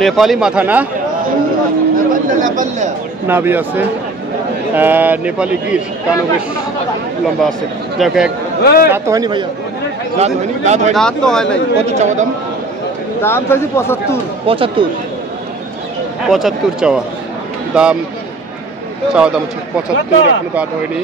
নেপালি মাথা না নাভি আছে, নেপালি গির কানও বেশ লম্বা আছে। যাক এক দাঁত তো হয়নি ভাইয়া, দাঁত হয়নি, দাঁত হয়নি, দাঁত তো হয় নাই। কত চাওয়া দাম? দাম চাইছি 75। 75 75 চাওয়া দাম, চাওয়া দাম হচ্ছে 75, এখনো দাঁত হয়নি।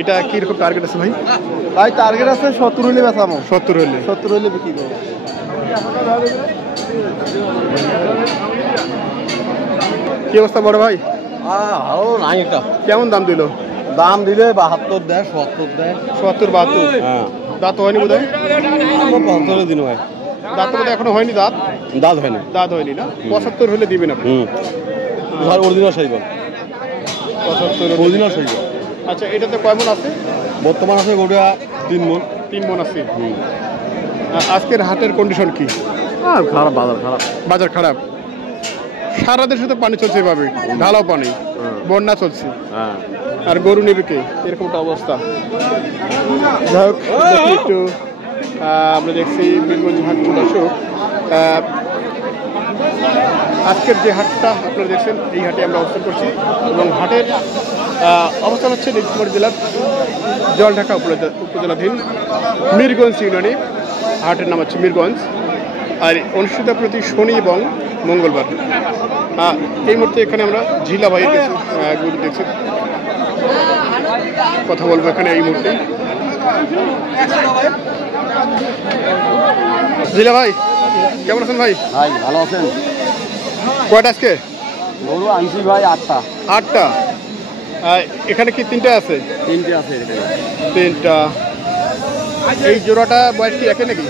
এটা কিরকম টার্গেট আছে ভাই? ভাই টার্গেট আছে 70 হলে বেচামো। 70 হলে বিক্রি করবো। কি অবস্থা বড় ভাই? নাই একটা কেমন দাম দিল? দাম দিলে 72 দেয়, 70 দেয়। 70 72। হ্যাঁ, দাঁত হয়নি বোধ হয়। 75 দিন হয়। দাঁত বোধ এখনো হয়নি। দাঁত হয়নি, দাঁত হয়নি না। 75 হলে দিবেন আপনি? Original cycle 75 original cycle. আচ্ছা, এটাতে কয় মন আছে বর্তমান? আছে গোটা 3 মন। 3 মন আছে। আজকের হাটের কন্ডিশন কি? খারাপ, বাজার খারাপ। সারা দেশে তো পানি চলছে এভাবে, ঢালাও পানি, বন্যা চলছে। আর গরু নেবে কে? এরকমটা অবস্থা। যাই হোক, একটু আমরা দেখছি বীরগঞ্জ হাট। দর্শক, আজকের যে হাটটা আপনারা দেখছেন, এই হাটে আমরা অবস্থান করছি এবং হাটের অবস্থান হচ্ছে নীলফামারী জেলার জলঢাকা উপজেলাধীন মিরগঞ্জ ইউনিয়নে। হাটের নাম হচ্ছে মিরগঞ্জ, আর অনুষ্ঠিত প্রতি শনি এবং মঙ্গলবার। এই মুহূর্তে এখানে আমরা ঝিলা ভাইয়ের কিছু গরু দেখছি, কথা বলবো এখানে এই মুহূর্তে। ঝিলা ভাই কেমন আছেন? ভাই ভালো আছেন? কয়টা আজকে গরু আনছি ভাই? 8টা। 8টা? এখানে কি 3টে আছে? 3টে আছে। 3টা। এই জোড়াটা বয়স কি একে নাকি?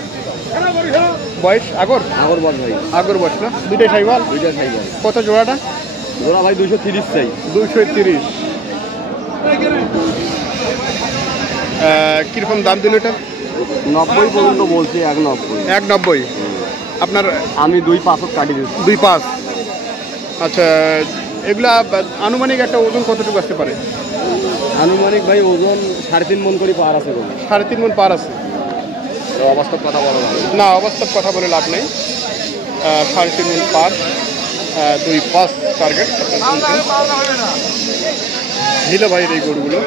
বয়স আগর বয়স ভাই, আগর বয়স না? দুইটাই সাইওয়াল? দুইটাই সাইওয়াল। কত জোড়াটা? জোড়া ভাই 230 চাই। 230। কিরকম দাম দিল এটা? 90 পর্যন্ত বলছি। 190। আপনার? আমি 2.5 কাটি দিচ্ছি। 2.5। আচ্ছা, এগুলা আনুমানিক একটা ওজন কতটুকু আসতে পারে? আনুমানিক ভাই ওজন 3.5 মন করে পার আছে। 3.5 মন পার আছে। অবাস্তব কথা বলা না, অবাস্তব কথা বলে লাভ নেই। 3.5 মন পার, 2.5 টার্গেট। ঝিলা ভাইয়ের এই গরুগুলো।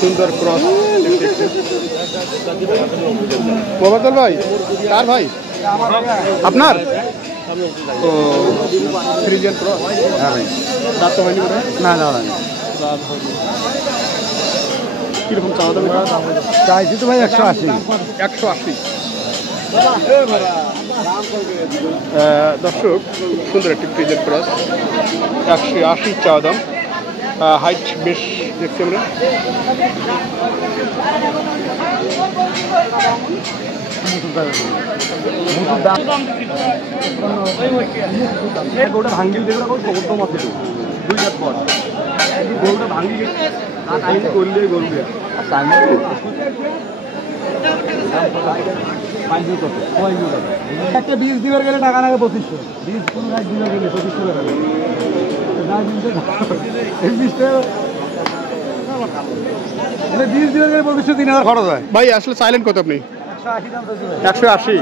সুন্দর ক্রস। মোবাদল ভাই কার ভাই? আপনার? ও, ফ্রিজিয়ান ক্রস। হ্যাঁ ভাই। দাঁত তো হয়নি বোধ হয়? না, কিরকম চাওয়া দাম? চাইছি তো ভাই 180। 180। দর্শক, সুন্দর একটি ফ্রিজের ক্রস। 180 চাওয়া দাম। হাইট বেশ দেখছি আমরা। গরুটা ভাঙ্গিল দেখলে প্রথম আছে 2 হাত পর। গরুটা ভাঙ্গি করলে গরু একটা বীজ দিবার গেলে টাকা লাগে 2500। বীজ কোন গাছ দিবার গেলে 2500 টাকা লাগে। বীজ দিবার গেলে 2500 3000 খরচ হয় ভাই। আসলে সাইলেন্ট কত আপনি? 180।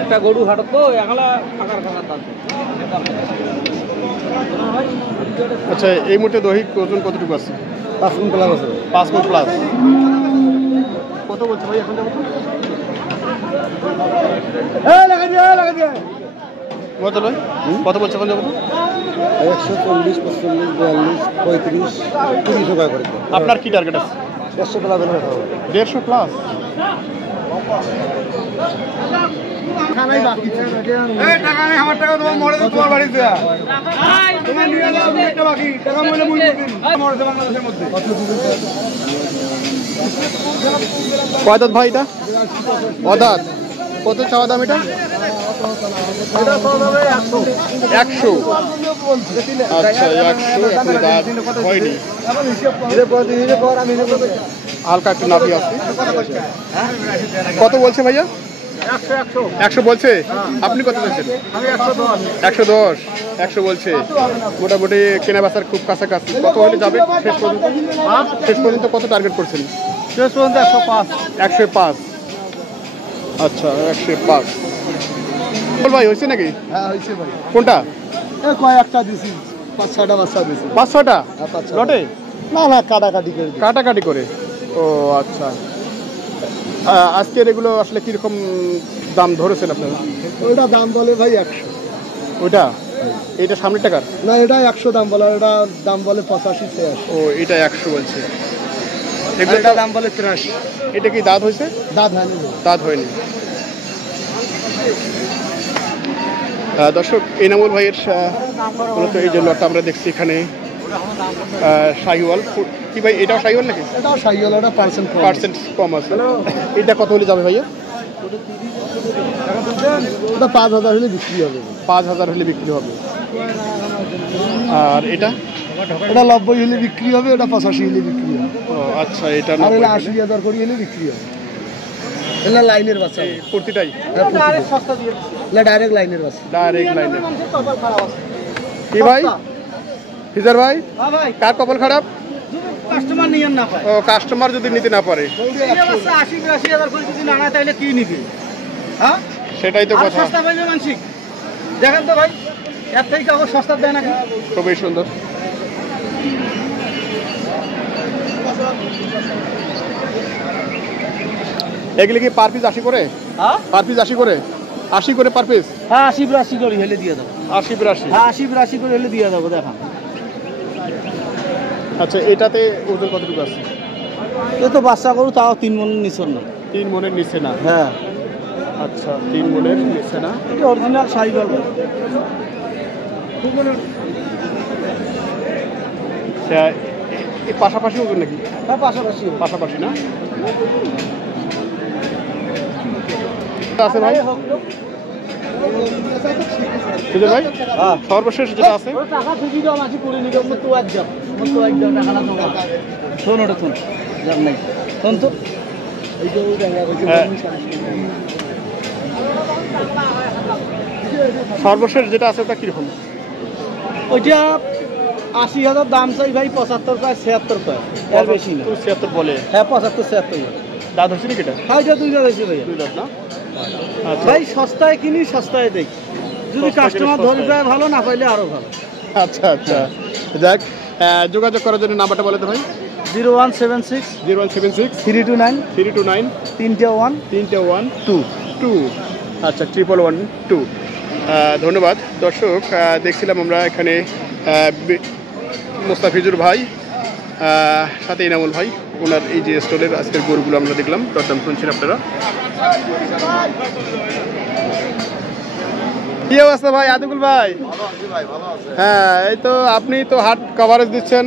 একটা গরু হাটত তো এখানে ফাঁকার দাম। আচ্ছা, এই মুহূর্তে দৈহিক ওজন কতটুকু আছে? 5 মণ প্লাস আছে। 5 মণ প্লাস। কত বলছে ভাই এখন? কত বলছে এখন? 140, 45, 42, 35, 30 টাকা করে। আপনার কি টার্গেট আছে? 150 প্লাস। 150 প্লাস? কয় দাঁত ভাই এটা? অদাঁত। কত চাওয়া দাম এটা? 100। আচ্ছা 100 দাঁত হয়নি, হালকা একটু নাভি আছে। কত বলছে ভাইয়া? 100 বলছে। আপনি কত বলছেন? 110। 100 বলছে। মোটামুটি কেনা বেচার খুব কাছাকাছি। কত হলে যাবে শেষ পর্যন্ত? শেষ পর্যন্ত কত টার্গেট করছেন? শেষ পর্যন্ত 105। 105। আচ্ছা 105 ভাই হয়েছে নাকি? হ্যাঁ হয়েছে ভাই। কোনটা? কয়েকটা দিছি, 5-6টা বাচ্চা দিছি। 5-6টা লটে? না না, কাটাকাটি করে। কাটাকাটি করে। ও আচ্ছা। আজকের এগুলো আসলে কিরকম দাম ধরেছেন আপনারা? ওইটা দাম বলে ভাই 100। ওইটা? এটা সামনের টাকার? না, এটা 100 দাম বলে, ওটা দাম বলে 85-86। ও এটা 100 বলছে। এগুলোটা দাম বলে 83। এটা কি দাঁত হয়েছে? দাঁত হয়নি। দাঁত হয়নি। দর্শক, এনামুল ভাইয়ের মূলত এই যে লটটা আমরা দেখছি এখানে শাহিওয়াল। কি ভাই এটাও শাহিওয়াল নাকি? এটাও শাহিওয়াল, এটা পার্সেন্ট কম আছে। এটা কত হলে যাবে ভাইয়া? ওটা 5000 হলে বিক্রি হবে। 5000 হলে বিক্রি হবে। আর এটা? এটা 90 হলে বিক্রি হবে, ওটা 85 হলে বিক্রি হবে। ও আচ্ছা, এটা 80,000 করে হলে বিক্রি হবে। এটা লাইনের বাচ্চা প্রতিটাই? না, ডাইরেক্ট লাইনের বাচ্চা। ডাইরেক্ট লাইনের। কি ভাই ফিজার ভাই, কার কপাল খারাপ? কাস্টমার নিয়েন না পায়। ও কাস্টমার যদি নিতে না পারে? 80-82,000 করে যদি না নেয় তাহলে কি নিবে? হ্যাঁ সেটাই তো কথা। সস্তা পাইবে মানসিক। দেখেন তো ভাই, এর থেকে কাগজ সস্তা দেয় না। খুবই সুন্দর। এগুলি কি পার পিস 80 করে? হ্যাঁ পার পিস 80 করে? 80 করে পার পিস? হ্যাঁ 80-82 করে হলে দিয়ে দেবো। 80-82? হ্যাঁ 80-82 করে হলে দিয়ে দেবো। দেখান। আচ্ছা, এটাতে ওজন কতটুকু আছে? এ তো বাচ্চা গরু, তাও 3 মনের নিচে না। 3 মনের নিচে না? হ্যাঁ। আচ্ছা 3 মনের নিচে না। এটা অরিজিনাল শাহিওয়াল। এই পাশাপাশি ওজন নাকি? হ্যাঁ পাশাপাশি। পাশাপাশি না? আছে ভাই সুজন ভাই? হ্যাঁ সর্বশেষ যেটা আছে টাকা খুঁজি দাও, মাঝে করে নিলাম তো একদম মতো একদম টাকা না তোমার। শোন ওটা শোন, জান নাই শোন তো। এই যে ওই জায়গা সর্বশেষ যেটা আছে ওটা কিরকম? ওইটা 80,000 দাম চাই ভাই। 75 কয় 76 কয়, এর বেশি না। 76 বলে? হ্যাঁ 75-76। দাঁত হচ্ছে নাকি এটা? হ্যাঁ এটা 2 দাঁত হয়েছে ভাই। 2 দাঁত না? আচ্ছা ভাই সস্তায় কিনি সস্তায় দেখি, যদি কাস্টমার ধরে পায় ভালো, না পাইলে আরো ভালো। আচ্ছা আচ্ছা, যাক যোগাযোগ করার জন্য নাম্বারটা বলে তো ভাই। 0176 0176 329 329 312 2। আচ্ছা 1112। ধন্যবাদ দর্শক। দেখছিলাম আমরা এখানে মোস্তাফিজুর ভাই, সাথে ইনামুল ভাই, ওনার এই যে স্টলের আজকের গরুগুলো আমরা দেখলাম, দরদাম শুনছেন আপনারা। কি অবস্থা ভাই আদিকুল ভাই? হ্যাঁ এই তো, আপনি তো হাট কভারেজ দিচ্ছেন।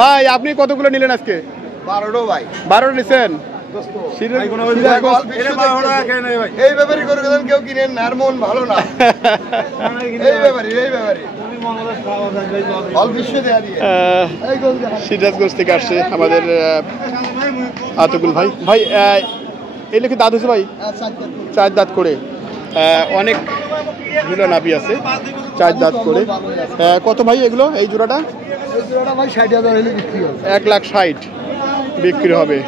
ভাই আপনি কতগুলো নিলেন আজকে? 12টা ভাই। 12টা নিচ্ছেন? এই ব্যাপারে করে গেলেন, কেউ কিনেন না, আর মন ভালো না। এই ব্যাপারে সিরাজগঞ্জ থেকে আসছে আমাদের আতিকুল ভাই। ভাই এই লেখে দাঁত হয়েছে ভাই? 4 দাঁত করে। অনেক ঝুলা নাভি আছে, 4 দাঁত করে। কত ভাই এগুলো, এই জোড়াটা? ভাই 60,000 হলে বিক্রি হবে। 1,60,000 বিক্রি হবে।